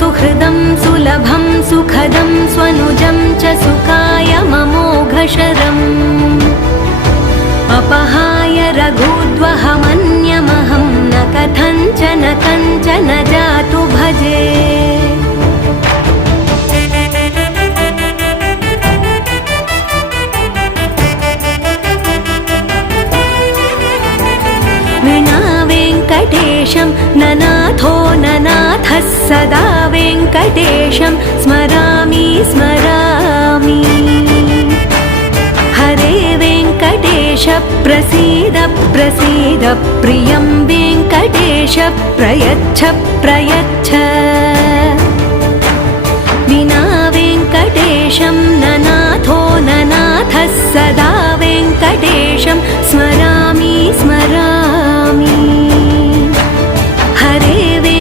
सुहृदं सुलभं सुखदं स्वनुजं च सुखाय ममोघशरम् अपहाय रघुद्वहमन्यमहं न कथञ्चन कञ्चन जातु भजे विना वेङ्कटेशं ननाथो ननाथः सदा वेङ्कटेशं स्मरामि स्मरामि हरे वेङ्कटेश प्रसीद प्रसीद प्रियं वेङ्कटेश प्रयच्छ प्रयच्छ विना वेङ्कटेशं ननाथो ननाथः सदा वेङ्कटेशं स्मरामि